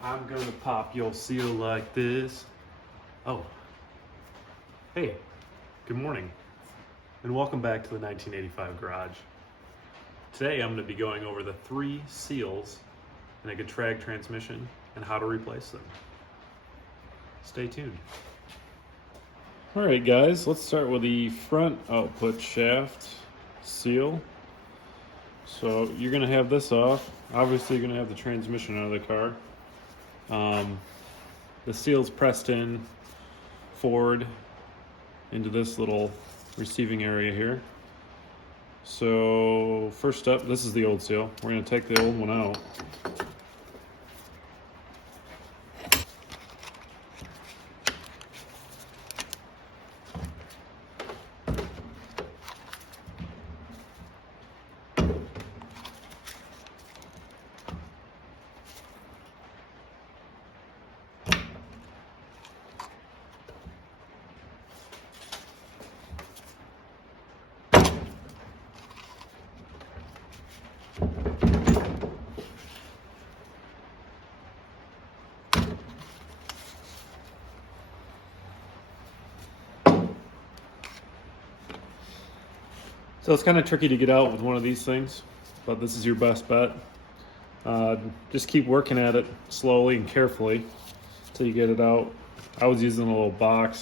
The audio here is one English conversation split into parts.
I'm gonna pop your seal like this. Oh, hey, good morning, and welcome back to the 1985 garage. Today I'm gonna be going over the 3 seals in a Getrag transmission and how to replace them. Stay tuned. All right, guys, let's start with the front output shaft seal. So you're gonna have this off. Obviously, you're gonna have the transmission out of the car. The seal's pressed in forward into this little receiving area here. So first up, this is the old seal. We're going to take the old one out. So it's kind of tricky to get out with one of these things, but this is your best bet. Just keep working at it slowly and carefully until you get it out. I was using a little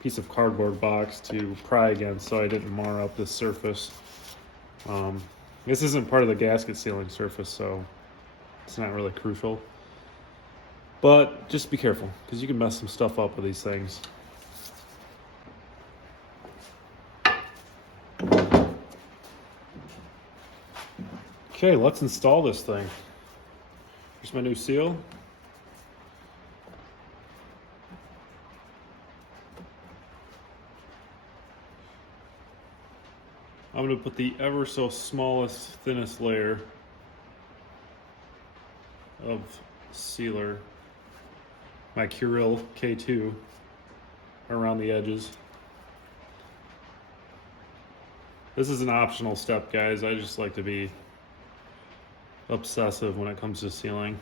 piece of cardboard box to pry against so I didn't mar up this surface. This isn't part of the gasket sealing surface, so it's not really crucial. But just be careful, because you can mess some stuff up with these things. Okay, let's install this thing. Here's my new seal. I'm going to put the ever so smallest, thinnest layer of sealer, my Curil K2, around the edges. This is an optional step, guys. I just like to be obsessive when it comes to sealing.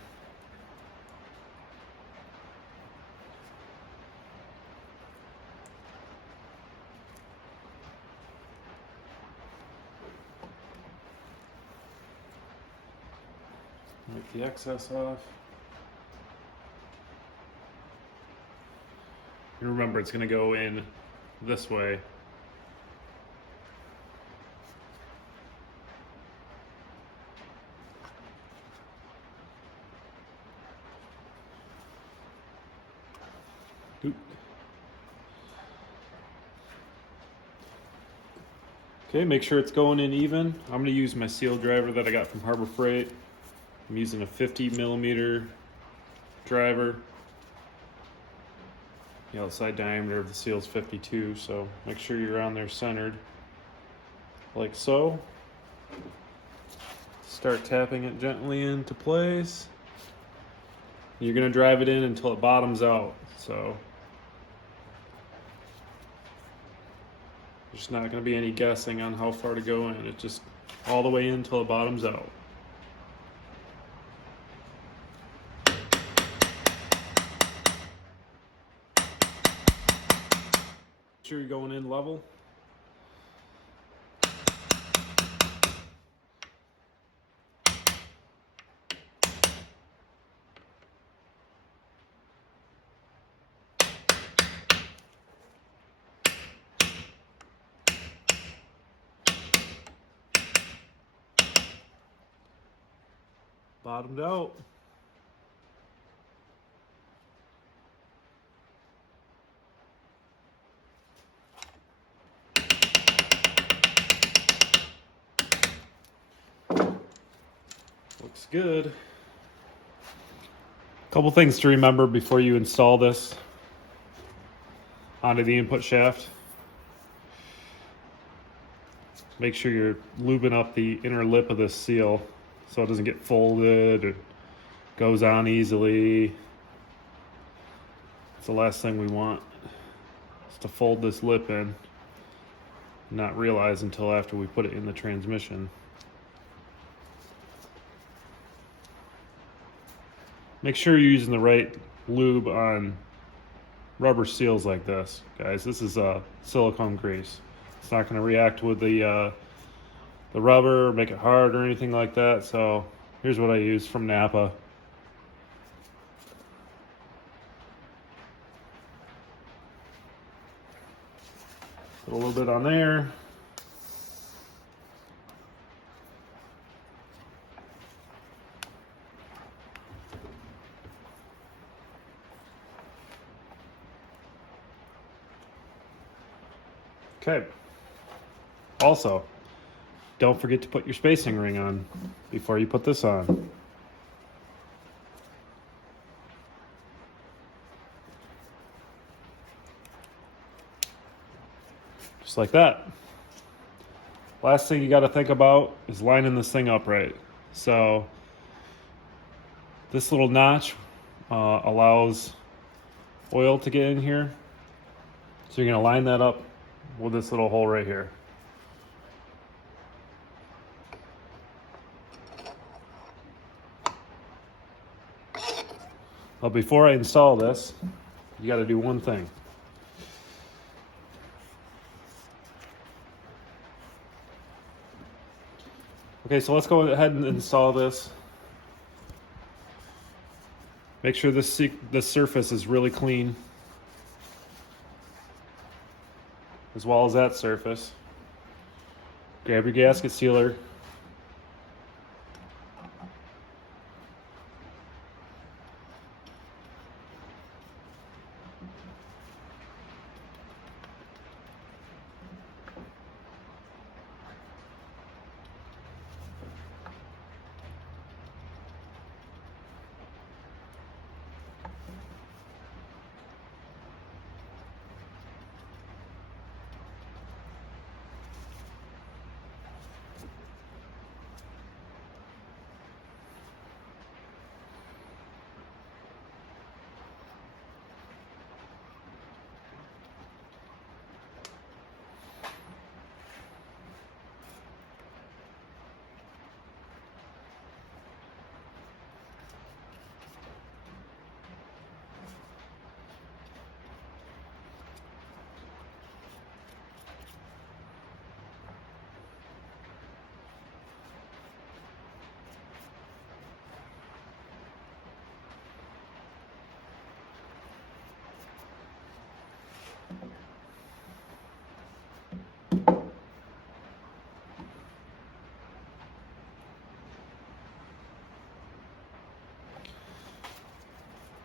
Make the excess off. And remember, it's going to go in this way. Oop. Okay, make sure it's going in even. I'm going to use my seal driver that I got from Harbor Freight. I'm using a 50mm driver. The outside diameter of the seal is 52, so make sure you're on there centered, like so. Start tapping it gently into place. You're going to drive it in until it bottoms out, so there's not going to be any guessing on how far to go in. It's just all the way in until it bottoms out. Make sure you're going in level. Bottomed out. Looks good. Couple things to remember before you install this onto the input shaft. Make sure you're lubing up the inner lip of this seal so it doesn't get folded or goes on easily. It's the last thing we want, is to fold this lip in and not realize until after we put it in the transmission. make sure you're using the right lube on rubber seals like this, guys. This is silicone grease. It's not going to react with the rubber, make it hard or anything like that. So here's what I use from Napa. Put a little bit on there. Okay. Also, don't forget to put your spacing ring on before you put this on. Just like that. Last thing you got to think about is lining this thing up right. So this little notch allows oil to get in here. So you're going to line that up with this little hole right here. But before I install this, you got to do one thing. Okay, so let's go ahead and install this. Make sure this surface is really clean, as well as that surface. Grab your gasket sealer.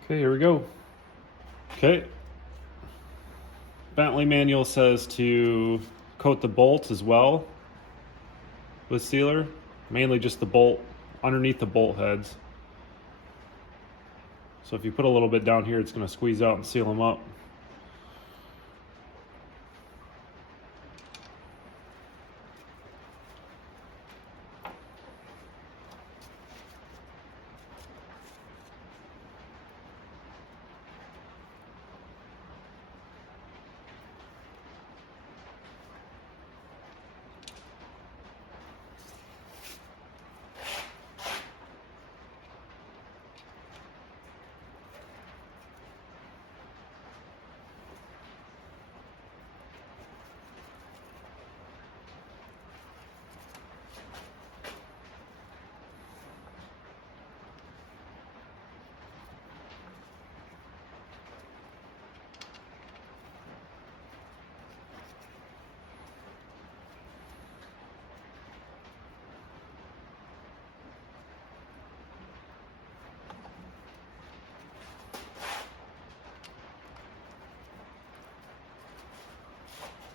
Okay, here we go. Okay. Bentley manual says to coat the bolt as well with sealer, mainly just the bolt, underneath the bolt heads. So if you put a little bit down here, it's going to squeeze out and seal them up.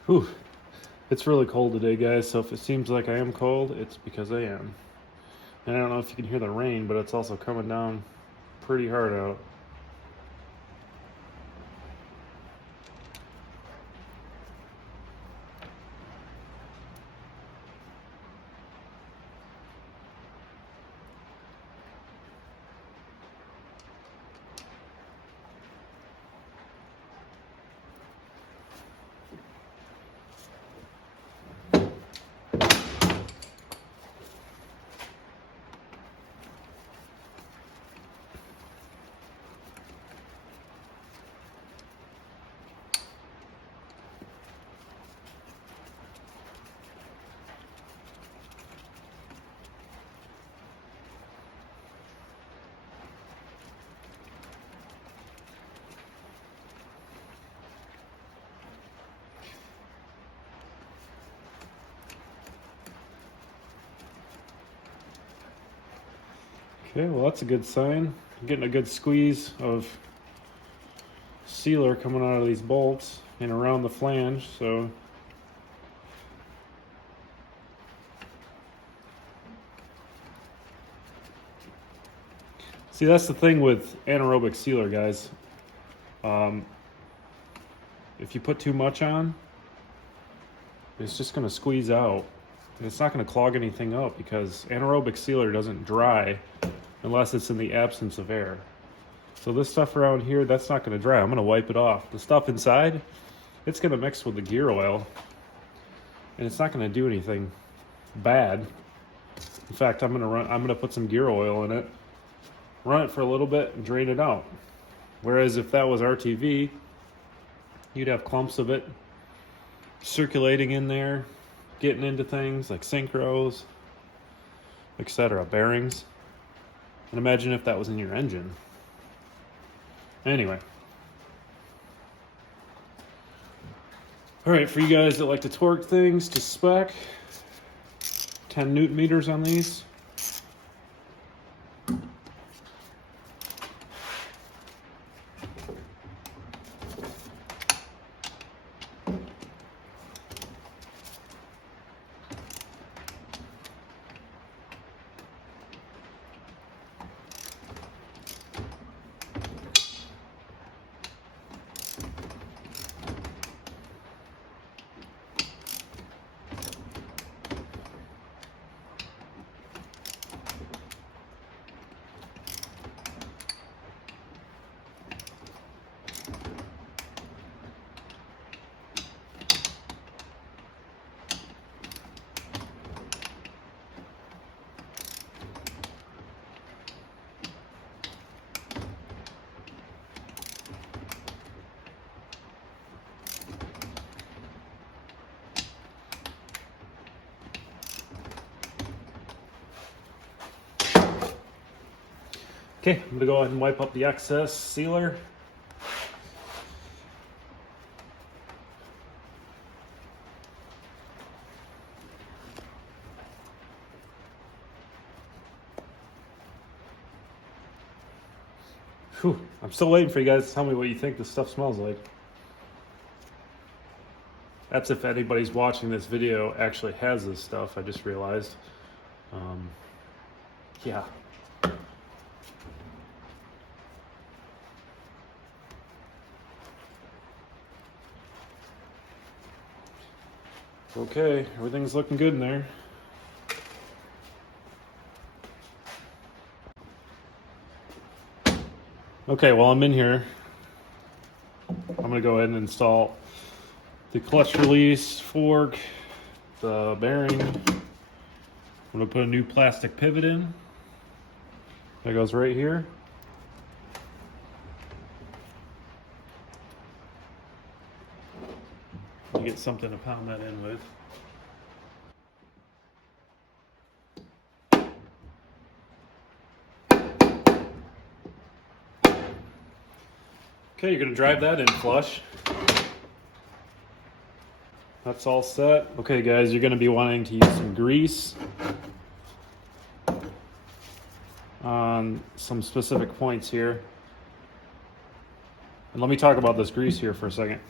Whew. It's really cold today, guys, so if it seems like I am cold, it's because I am. And I don't know if you can hear the rain, but it's also coming down pretty hard out. Okay, well that's a good sign. I'm getting a good squeeze of sealer coming out of these bolts and around the flange, so see, that's the thing with anaerobic sealer, guys. If you put too much on, it's just going to squeeze out. And it's not going to clog anything up because anaerobic sealer doesn't dry unless it's in the absence of air. So this stuff around here, that's not going to dry. I'm going to wipe it off. The stuff inside, it's going to mix with the gear oil, and it's not going to do anything bad. In fact, I'm going to put some gear oil in it, run it for a little bit, and drain it out. Whereas if that was RTV, you'd have clumps of it circulating in there, getting into things like synchros, etc., bearings. And imagine if that was in your engine. Anyway. All right, for you guys that like to torque things to spec, 10 Newton meters on these. Okay, I'm gonna go ahead and wipe up the excess sealer. Whew, I'm still waiting for you guys to tell me what you think this stuff smells like. That's if anybody's watching this video actually has this stuff, I just realized. Yeah. Okay, everything's looking good in there. Okay, while I'm in here, I'm gonna go ahead and install the clutch release fork, the bearing. I'm gonna put a new plastic pivot in. That goes right here. You get something to pound that in with. Okay, you're gonna drive that in flush. That's all set. Okay guys, you're gonna be wanting to use some grease on some specific points here. And let me talk about this grease here for a second.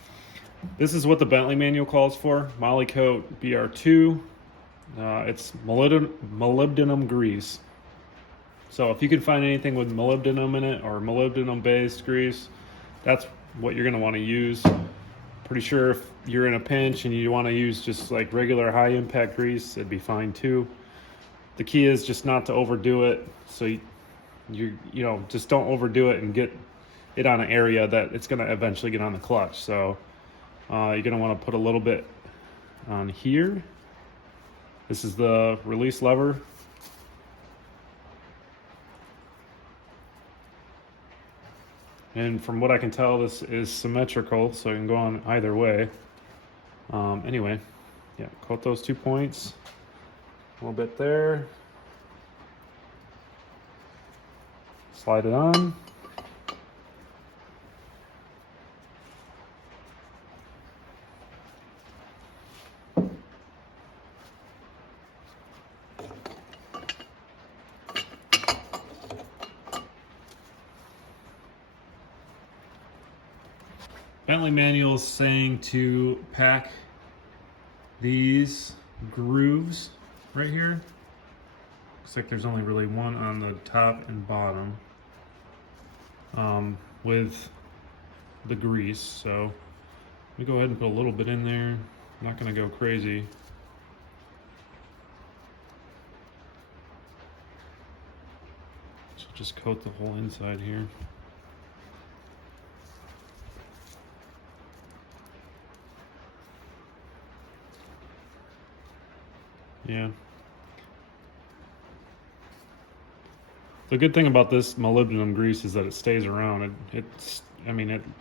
This is what the Bentley manual calls for, Molykote BR2. It's molybdenum grease. So if you can find anything with molybdenum in it or molybdenum based grease, that's what you're gonna wanna use. Pretty sure if you're in a pinch and you wanna use just like regular high impact grease, it'd be fine too. The key is just not to overdo it. So you know, just don't overdo it and get it on an area that it's gonna eventually get on the clutch. So you're gonna wanna put a little bit on here. This is the release lever. And from what I can tell, this is symmetrical, so it can go on either way. Anyway, yeah, coat those 2 points. A little bit there. Slide it on. Bentley manual is saying to pack these grooves right here. Looks like there's only really one on the top and bottom with the grease. So let me go ahead and put a little bit in there. I'm not gonna go crazy. So just coat the whole inside here. Yeah. The good thing about this molybdenum grease is that it stays around. It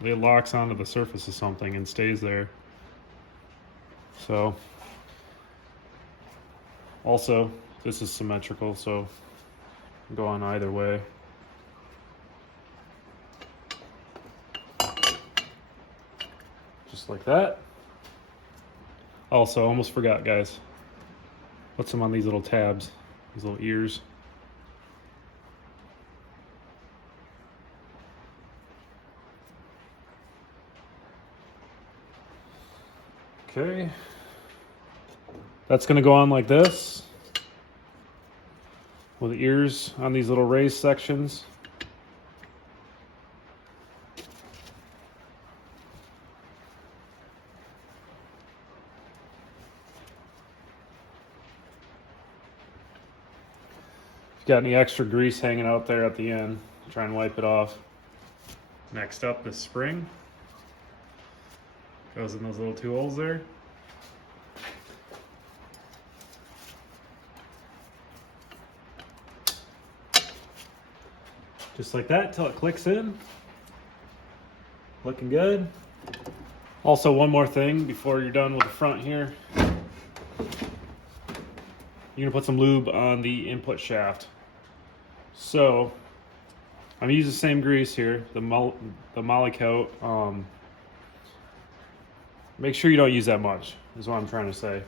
locks onto the surface of something and stays there. So, also, this is symmetrical, so go on either way. Just like that. Also, almost forgot, guys. Put some on these little tabs, these little ears. Okay. That's gonna go on like this, with the ears on these little raised sections. Got any extra grease hanging out there at the end, try and wipe it off. Next up, the spring. Goes in those little two holes there. Just like that till it clicks in. Looking good. Also, one more thing before you're done with the front here. You're gonna put some lube on the input shaft. So, I'm using the same grease here, the Molly coat. Make sure you don't use that much, is what I'm trying to say.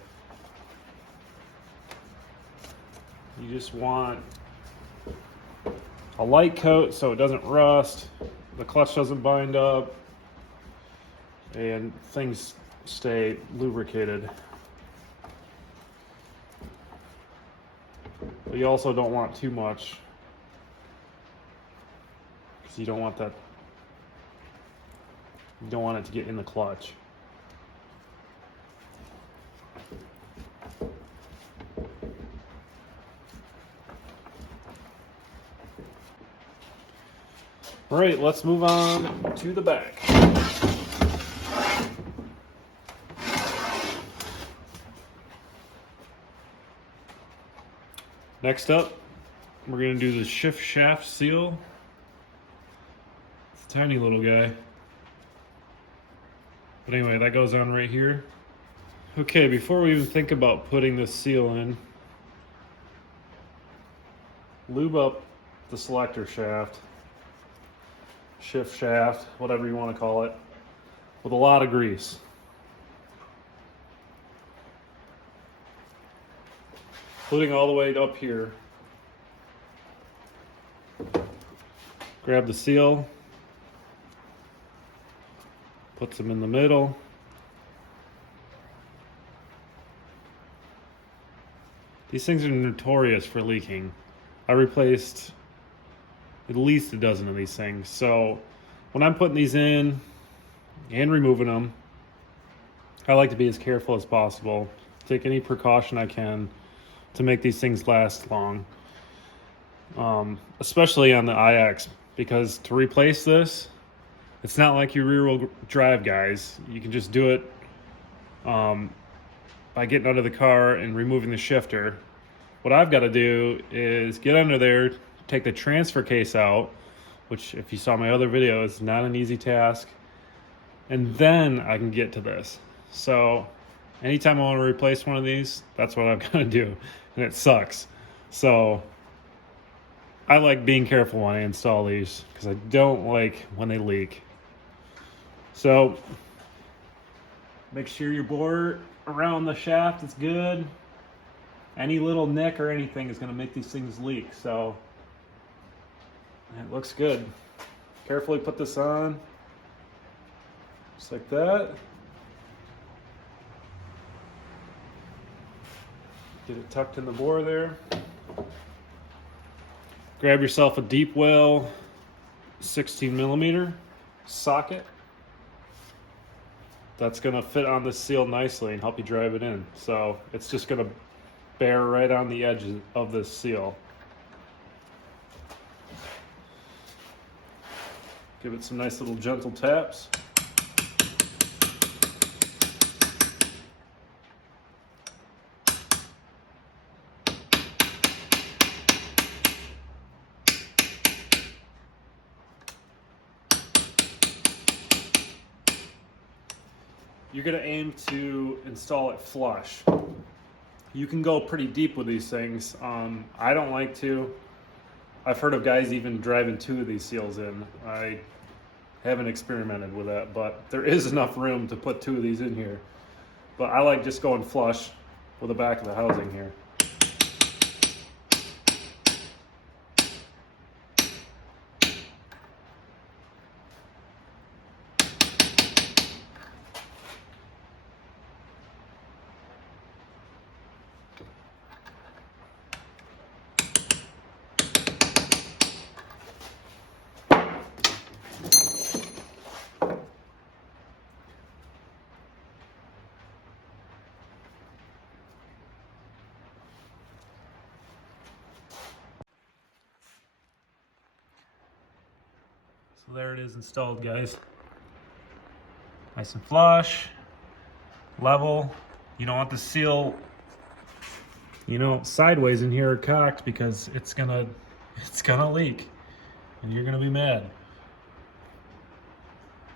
You just want a light coat so it doesn't rust, the clutch doesn't bind up, and things stay lubricated. But you also don't want too much, because you don't want it to get in the clutch. All right, let's move on to the back. Next up, we're gonna do the shift shaft seal. It's a tiny little guy. But anyway, that goes on right here. Okay, before we even think about putting this seal in, lube up the selector shaft, shift shaft, whatever you want to call it, with a lot of grease. Including all the way up here. Grab the seal, puts them in the middle. These things are notorious for leaking. I replaced at least a dozen of these things. So when I'm putting these in and removing them, I like to be as careful as possible. Take any precaution I can to make these things last long. Especially on the iX, because to replace this, it's not like your rear wheel drive, guys. You can just do it by getting under the car and removing the shifter. What I've got to do is get under there, take the transfer case out, which if you saw my other video is not an easy task, and then I can get to this. So anytime I want to replace one of these, that's what I've got to do, and it sucks. So I like being careful when I install these because I don't like when they leak. So make sure your bore around the shaft is good. Any little nick or anything is going to make these things leak. So it looks good. Carefully put this on. Just like that. Get it tucked in the bore there. Grab yourself a deep well 16mm socket. That's gonna fit on this seal nicely and help you drive it in. So it's just gonna bear right on the edge of this seal. Give it some nice little gentle taps. You're gonna aim to install it flush. You can go pretty deep with these things. I don't like to. I've heard of guys even driving 2 of these seals in. I haven't experimented with that, but there is enough room to put 2 of these in here. But I like just going flush with the back of the housing here. So there it is installed, guys. Nice and flush, level. You don't want the seal, sideways in here or cocked, because it's gonna leak and you're gonna be mad.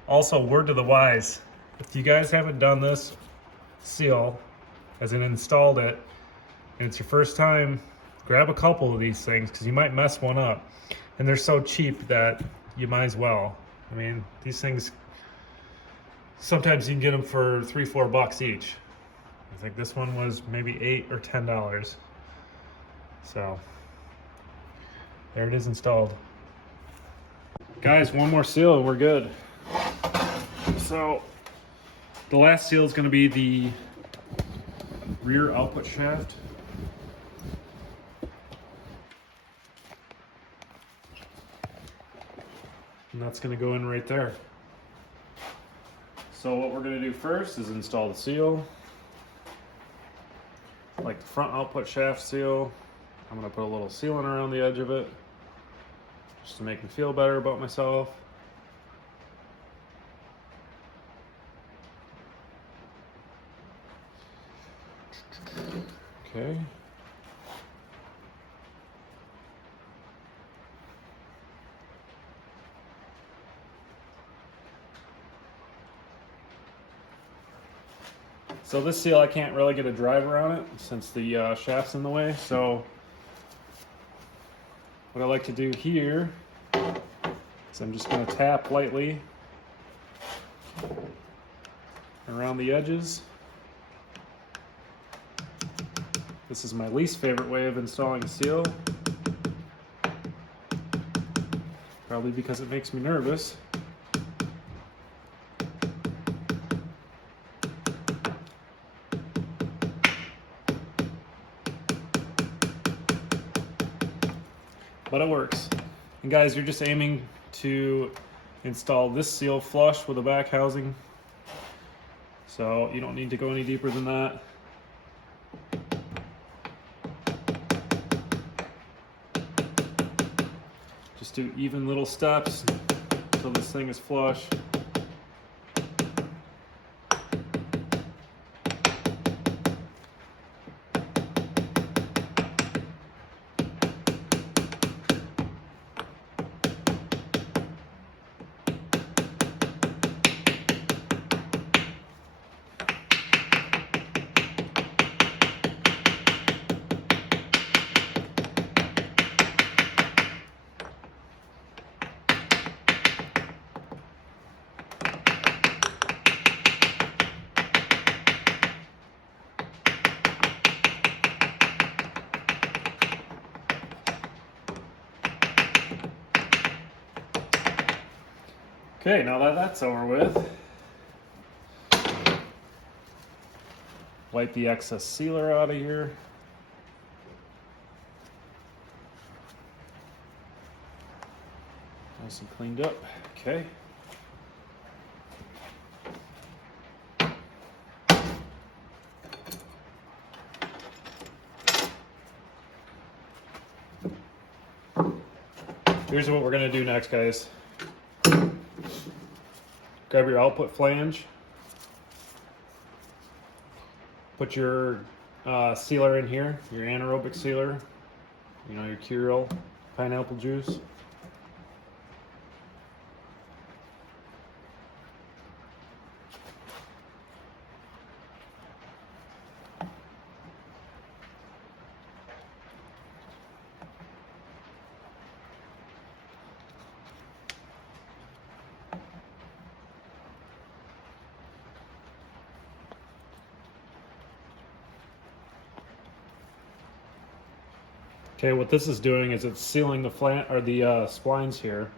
Also, word to the wise, if you guys haven't done this seal, as in installed it, and it's your first time, grab a couple of these things because you might mess one up. And they're so cheap that you might as well. I mean, these things, sometimes you can get them for $3-4 each. I think this one was maybe $8 or $10. So there it is installed. Guys, one more seal and we're good. So the last seal is going to be the rear output shaft. And that's going to go in right there. So what we're going to do first is install the seal. Like the front output shaft seal, I'm going to put a little sealant around the edge of it just to make me feel better about myself. Okay. So this seal, I can't really get a driver on it since the shaft's in the way. So what I like to do here is I'm just going to tap lightly around the edges. This is my least favorite way of installing a seal, probably because it makes me nervous. But it works. And guys, you're just aiming to install this seal flush with the back housing. So you don't need to go any deeper than that. Just do even little steps until this thing is flush. Okay, now that that's over with, Wipe the excess sealer out of here. Nice and cleaned up. Okay. Here's what we're going to do next, guys. Grab your output flange. Put your sealer in here, your anaerobic sealer, you know, your Curel pineapple juice. Okay, what this is doing is it's sealing the splines here,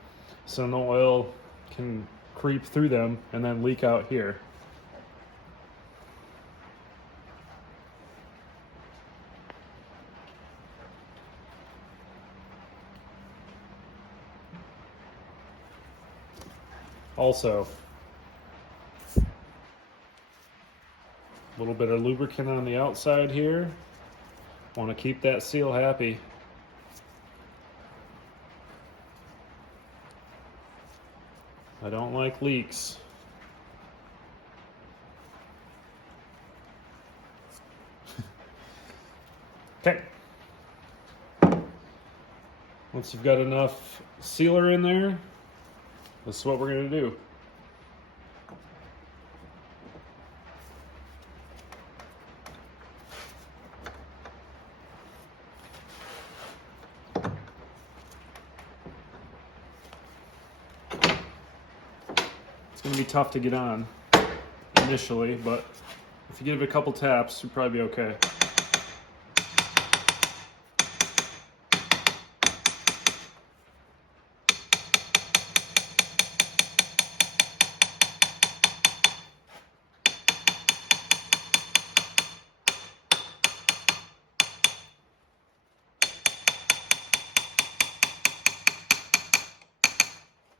so no oil can creep through them and then leak out here. Also, a little bit of lubricant on the outside here. Want to keep that seal happy. I don't like leaks. Okay. Once you've got enough sealer in there, this is what we're going to do. It's going to be tough to get on initially, but if you give it a couple taps, you'll probably be okay.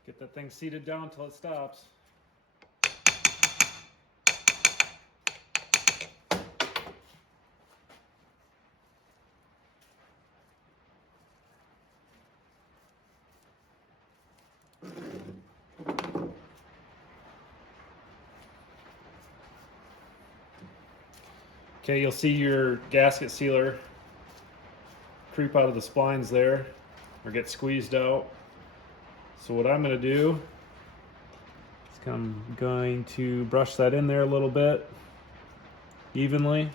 Get that thing seated down until it stops. Okay, you'll see your gasket sealer creep out of the splines there or get squeezed out. So what I'm going to do is I'm going to brush that in there a little bit evenly.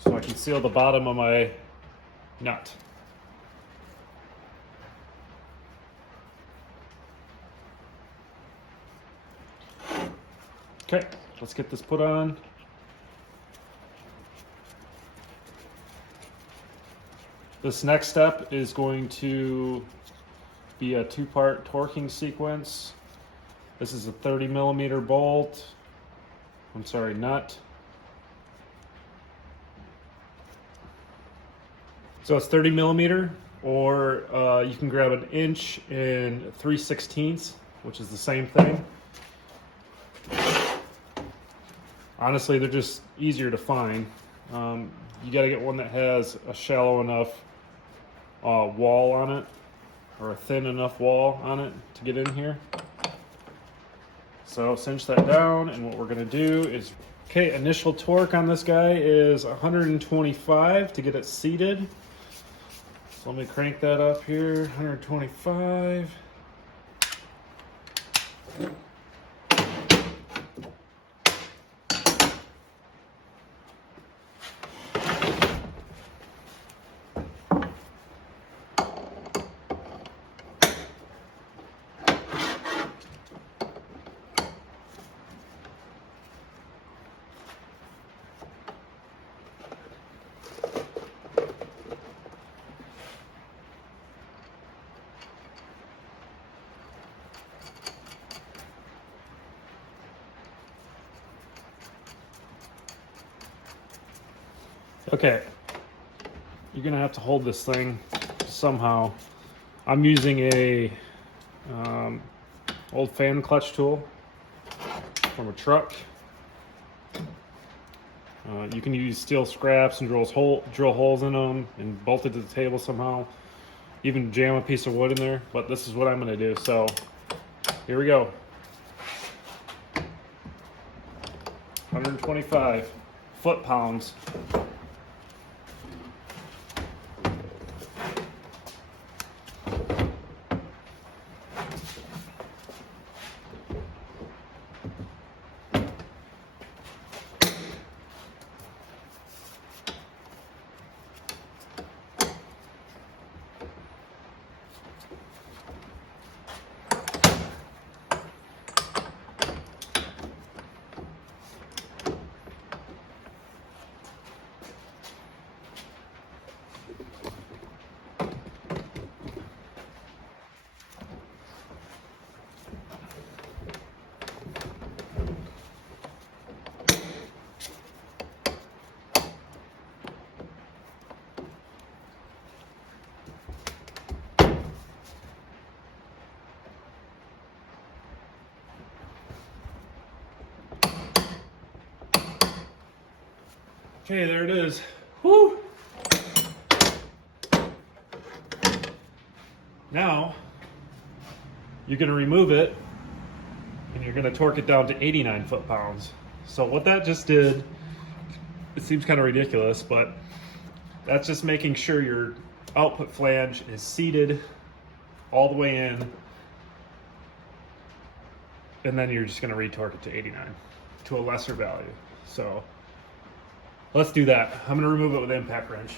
So I can seal the bottom of my nut. Okay, let's get this put on. This next step is going to be a two-part torquing sequence. This is a 30mm bolt. I'm sorry, nut. So it's 30mm, or you can grab an inch and 3/16, which is the same thing. Honestly, they're just easier to find. You got to get one that has a shallow enough wall on it, or a thin enough wall on it to get in here. So cinch that down, and what we're going to do is, okay, initial torque on this guy is 125 to get it seated. So let me crank that up here, 125. Okay, you're gonna have to hold this thing somehow. I'm using a old fan clutch tool from a truck. You can use steel scraps and drill holes in them and bolt it to the table somehow. Even jam a piece of wood in there, but this is what I'm gonna do. So here we go. 125 foot-pounds. Okay, there it is. Woo! Now, you're going to remove it, and you're going to torque it down to 89 foot-pounds. So what that just did, it seems kind of ridiculous, but that's just making sure your output flange is seated all the way in, and then you're just going to retorque it to 89, to a lesser value. So let's do that. I'm going to remove it with an impact wrench.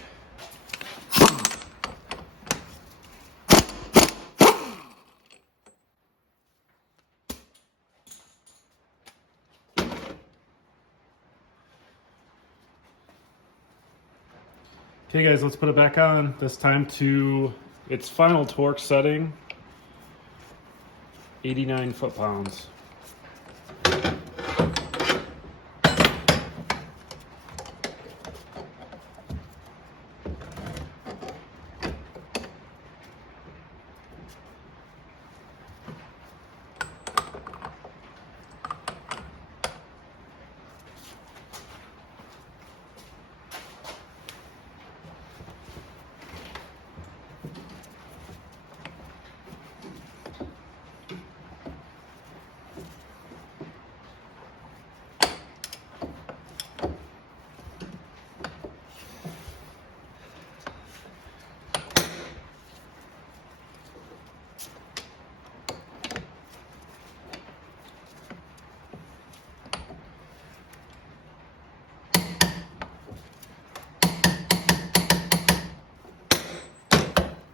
Okay guys, let's put it back on. This time to its final torque setting, 89 foot-pounds.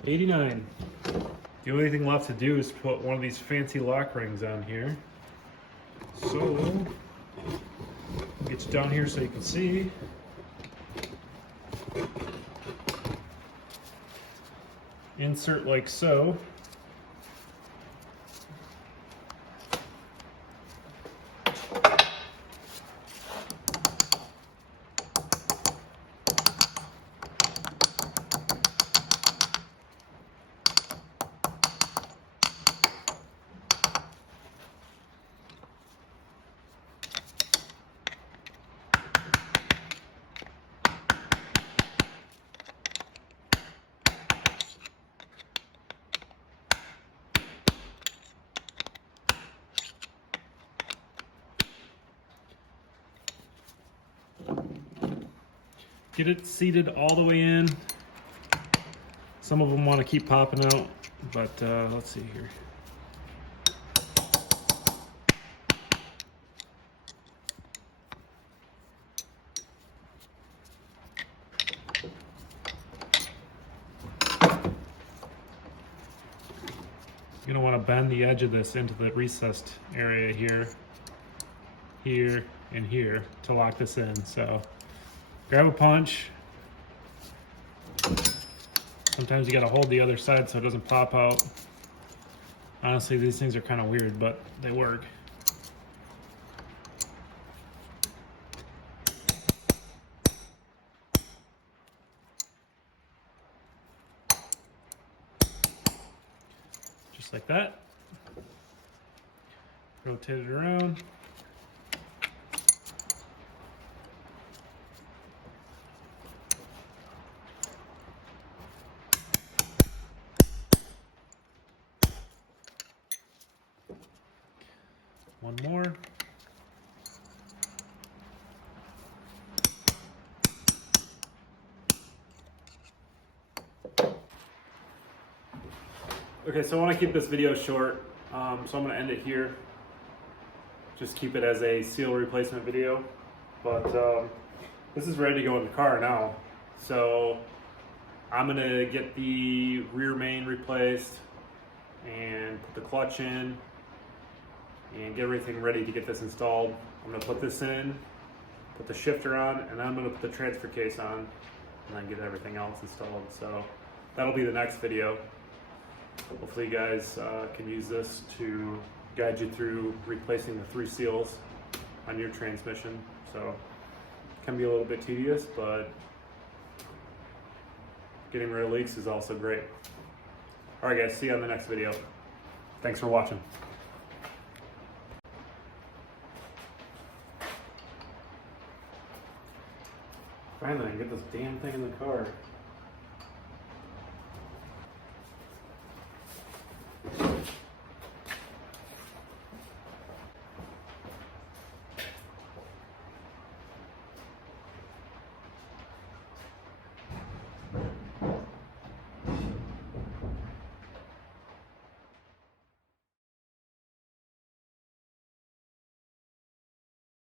$89. The only thing left to do is put one of these fancy lock rings on here. So, get you down here so you can see. Insert like so. Get it seated all the way in. Some of them want to keep popping out, but let's see here. You're going to want to bend the edge of this into the recessed area here, here, and here to lock this in. So grab a punch. Sometimes you got to hold the other side so it doesn't pop out. Honestly, these things are kind of weird, but they work. just like that. Rotate it around. One more. Okay, so I want to keep this video short, so I'm going to end it here. Just keep it as a seal replacement video. But this is ready to go in the car now. So I'm going to get the rear main replaced and put the clutch in and get everything ready to get this installed. I'm going to put this in, put the shifter on, and then I'm going to put the transfer case on and then get everything else installed. So that'll be the next video. Hopefully you guys can use this to guide you through replacing the 3 seals on your transmission. So it can be a little bit tedious, but getting rid of leaks is also great. All right guys, see you on the next video. Thanks for watching. Finally, I can get this damn thing in the car.